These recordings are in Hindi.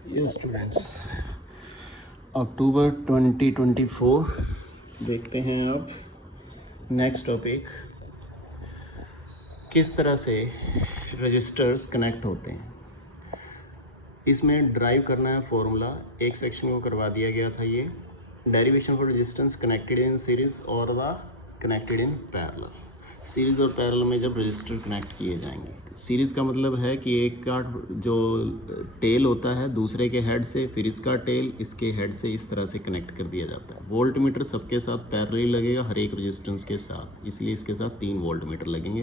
ये स्टूडेंट्स अक्टूबर 2024 देखते हैं अब नेक्स्ट टॉपिक, किस तरह से रजिस्टर्स कनेक्ट होते हैं। इसमें ड्राइव करना है फॉर्मूला, एक सेक्शन को करवा दिया गया था। ये derivation for resistance connected in series और व कनेक्टेड इन पैरेलल। सीरीज़ और पैरेलल में जब रजिस्टर कनेक्ट किए जाएंगे, सीरीज़ का मतलब है कि एक का जो टेल होता है दूसरे के हेड से, फिर इसका टेल इसके हेड से इस तरह से कनेक्ट कर दिया जाता है। वोल्ट मीटर सबके साथ पैरेलली लगेगा हर एक रजिस्टेंस के साथ, इसलिए इसके साथ 3 वोल्ट मीटर लगेंगे।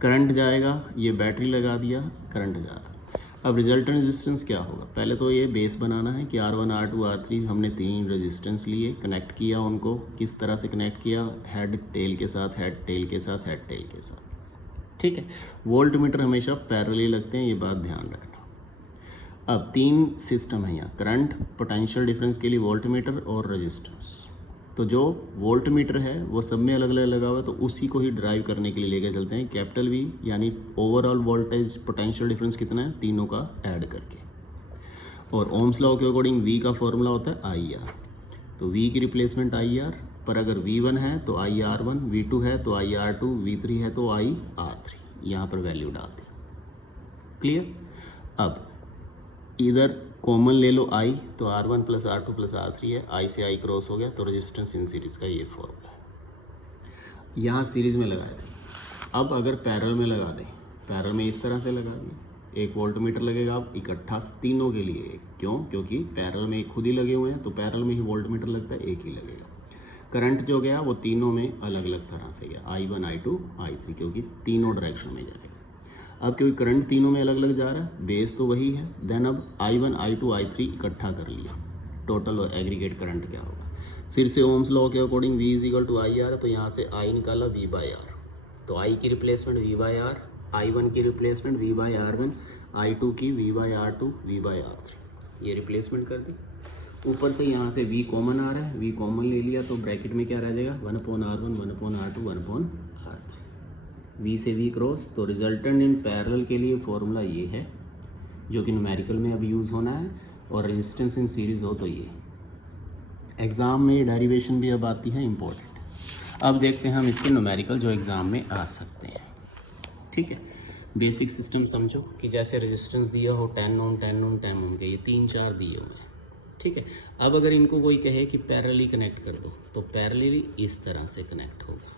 करंट जाएगा, ये बैटरी लगा दिया, करंट जा रहा है। अब रिजल्टेंट रेजिस्टेंस क्या होगा, पहले तो ये बेस बनाना है कि R1 R2 R3 हमने 3 रेजिस्टेंस लिए, कनेक्ट किया उनको, किस तरह से कनेक्ट किया, हेड टेल के साथ, हेड टेल के साथ, हेड टेल के साथ। ठीक है, वोल्ट मीटर हमेशा पैरेलली लगते हैं, ये बात ध्यान रखना। अब 3 सिस्टम है यहाँ, करंट, पोटेंशियल डिफरेंस के लिए वोल्ट मीटर और रेजिस्टेंस। तो जो वोल्ट मीटर है वो सब में अलग अलग लगा हुआ है, तो उसी को ही ड्राइव करने के लिए लेकर चलते हैं। कैपिटल वी यानी ओवरऑल वोल्टेज पोटेंशियल डिफरेंस कितना है, तीनों का ऐड करके। और ओम्स लॉ के अकॉर्डिंग वी का फॉर्मूला होता है आई आर, तो वी की रिप्लेसमेंट आई आर, पर अगर V1 है तो आई आर वन, V2 है तो आई आर टू, V3 है तो आई आर थ्री, यहाँ पर वैल्यू डाल दी। क्लियर। अब इधर कॉमन ले लो आई, तो R1 plus R2 plus R3 है, आई से आई क्रॉस हो गया, तो रेजिस्टेंस इन सीरीज़ का ये फॉर्मूला है। यहाँ सीरीज़ में लगाया था। अब अगर पैरेलल में लगा दें, पैरेलल में इस तरह से लगा दें, 1 वोल्ट मीटर लगेगा अब इकट्ठा तीनों के लिए। क्यों? क्योंकि पैरेलल में खुद ही लगे हुए हैं, तो पैरेलल में ही वोल्ट मीटर लगता है, एक ही लगेगा। करंट जो गया वो तीनों में अलग अलग तरह से गया, I1 I2 I3, क्योंकि तीनों डायरेक्शन में जाएगा। अब क्योंकि करंट तीनों में अलग अलग जा रहा है, बेस तो वही है, देन अब I1 I2 I3 इकट्ठा कर लिया, टोटल और एग्रीगेट करंट क्या होगा। फिर से ओम्स लॉ के according V is equal to I R, तो यहाँ से I निकाला V बाई आर, तो I की replacement V by R, I1 की replacement V by R one, I2 की V by R two, V by R three, ये रिप्लेसमेंट कर दी। ऊपर से यहाँ से V कॉमन आ रहा है, V कॉमन ले लिया, तो ब्रैकेट में क्या रह जाएगा, 1/R1 1/R2 1/R3, V से V क्रॉस। तो रिजल्टेंट इन पैरेलल के लिए फॉर्मूला ये है, जो कि न्यूमेरिकल में अब यूज़ होना है, और रेजिस्टेंस इन सीरीज़ हो तो ये। एग्ज़ाम में डेरिवेशन भी अब आती है इम्पोर्टेंट। अब देखते हैं हम इसके न्यूमेरिकल जो एग्ज़ाम में आ सकते हैं। ठीक है, बेसिक सिस्टम समझो कि जैसे रेजिस्टेंस दिया हो 10 ओम 10 ओम 10 ओम के, ये 3-4 दिए हुए हैं। ठीक है, अब अगर इनको कोई कहे कि पैरेलली कनेक्ट कर दो, तो पैरेलली इस तरह से कनेक्ट होगा।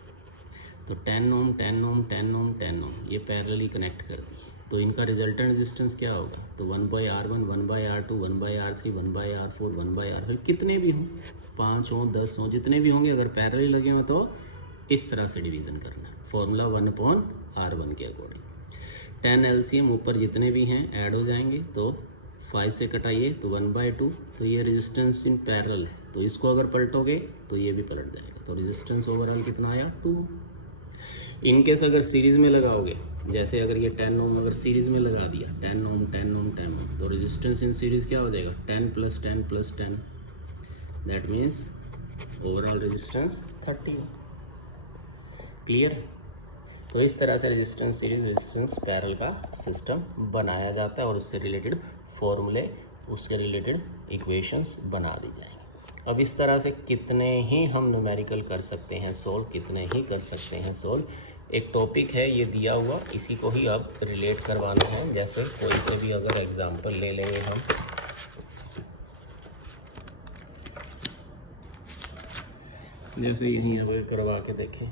तो 10 ओम 10 ओम 10 ओम 10 ओम ये पैरेलली कनेक्ट कर दी, तो इनका रिजल्टेंट रेजिस्टेंस क्या होगा, तो 1/R1 1/R2 1/R3 1/R4 1/R5, कितने भी हों, 5 हों 10 हों, जितने भी होंगे, अगर पैरेलली लगे हों तो इस तरह से डिवीज़न करना है, फॉर्मूला 1/R1 के अकॉर्डिंग। 10 LCM ऊपर जितने भी हैं ऐड हो जाएंगे, तो 5 से कटाइए तो 1/2, तो ये रेजिस्टेंस इन पैरेलल है, तो इसको अगर पलटोगे तो ये भी पलट जाएगा, तो रेजिस्टेंस ओवरऑल कितना आया 2। इनकेस अगर सीरीज़ में लगाओगे, जैसे अगर ये 10 ओम अगर सीरीज़ में लगा दिया, 10 ओम 10 ओम 10 ओम, तो रेजिस्टेंस इन सीरीज़ क्या हो जाएगा, 10 + 10 + 10, that means overall resistance 30। Clear. तो इस तरह से रेजिस्टेंस सीरीज, रेजिस्टेंस पैरेलल का सिस्टम बनाया जाता है, और उससे रिलेटेड फॉर्मूले, उसके रिलेटेड इक्वेशंस बना दी जाएंगी। अब इस तरह से कितने ही हम न्यूमेरिकल कर सकते हैं सोल्व, कितने ही कर सकते हैं सोल्व। एक टॉपिक है ये दिया हुआ, इसी को ही अब रिलेट करवाना है। जैसे कोई से भी अगर एग्जांपल ले लेंगे हम, जैसे यहीं अगर करवा के देखें,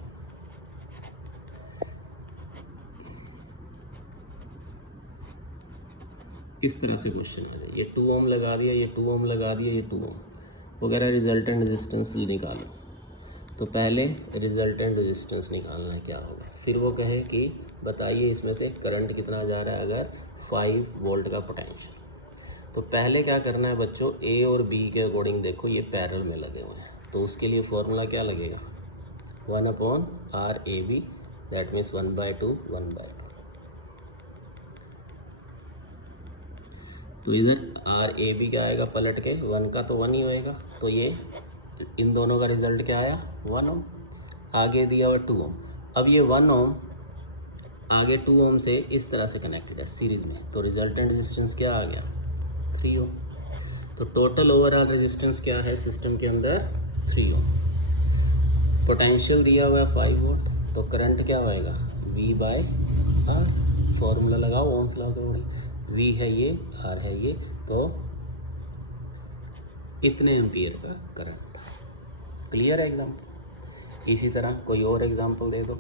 इस तरह से क्वेश्चन है, ये 2 ओम लगा दिया, ये 2 ओम लगा दिया, ये 2 ओम वगैरह, रिजल्टेंट रेजिस्टेंस ये निकालो। तो पहले रिजल्टेंट रेजिस्टेंस निकालना क्या होगा, फिर वो कहे कि बताइए इसमें से करंट कितना जा रहा है, अगर 5 वोल्ट का पोटेंशियल। तो पहले क्या करना है बच्चों, ए और बी के अकॉर्डिंग देखो, ये पैरेलल में लगे हुए हैं, तो उसके लिए फॉर्मूला क्या लगेगा, 1/RAB, दैट मीन्स 1/2 1/2। तो इधर RAB क्या आएगा पलट के, 1 का तो 1 ही होएगा, तो ये इन दोनों का रिजल्ट क्या आया 1 ओम। आगे दिया हुआ 2 ओम, अब ये 1 ओम आगे 2 ओम से इस तरह से कनेक्टेड है सीरीज में, तो रिजल्टेंट रेजिस्टेंस क्या आ गया 3 ओम। तो टोटल ओवरऑल रेजिस्टेंस क्या है सिस्टम के अंदर 3 ओम। पोटेंशियल दिया हुआ है 5 वोल्ट, तो करंट क्या होएगा V बाय आर। फॉर्मूला लगाओ ओम्स लॉ के अकॉर्डिंग। V है ये, R है ये, तो इतने एम्पियर का करंट। क्लियर है एग्जाम्पल। इसी तरह कोई और एग्जाम्पल दे दो।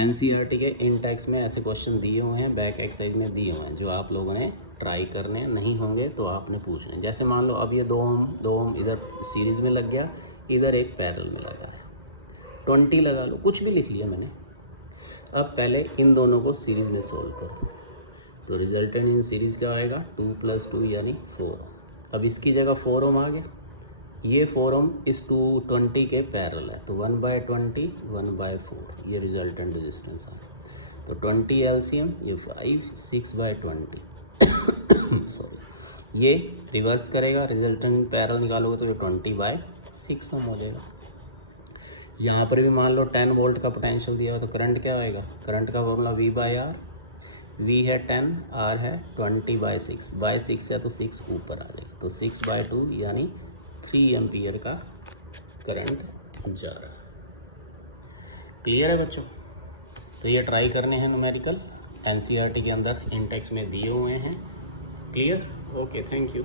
NCERT के इन टेक्स्ट में ऐसे क्वेश्चन दिए हुए हैं, बैक एक्सरसाइज में दिए हुए हैं, जो आप लोगों ने ट्राई करने नहीं होंगे तो आपने पूछने हैं। जैसे मान लो अब ये 2 ओम इधर सीरीज़ में लग गया, इधर एक पैरेलल में लगा है, 20 लगा लो, कुछ भी लिख लिया मैंने। अब पहले इन दोनों को सीरीज़ में सोल्व करो, तो रिजल्टेंट इन सीरीज़ क्या आएगा 2 + 2 यानी 4 ओम। अब इसकी जगह 4 ओम आ गया, ये 4 ओम इस 220 के पैरेलल है, तो 1/20 1/4 ये रिजल्टेंट रेजिस्टेंस है। तो 20 LCM, ये 5 6/20 सॉरी, ये रिवर्स करेगा, रिजल्टेंट पैरेलल निकालोगे तो ये 20/6 ओम हो जाएगा। यहाँ पर भी मान लो 10 वोल्ट का पोटेंशियल दिया हो, तो करंट क्या होएगा, करंट का formula V by R. V है 10, R है 20/6 है तो 6 ऊपर आ जाएगा, तो 6/2 यानी 3 एम्पियर का करंट जा रहा है। क्लियर है बच्चों। तो ये ट्राई करने हैं न्यूमेरिकल, NCERT के अंदर इंटेक्स में दिए हुए हैं। Clear, okay, thank you.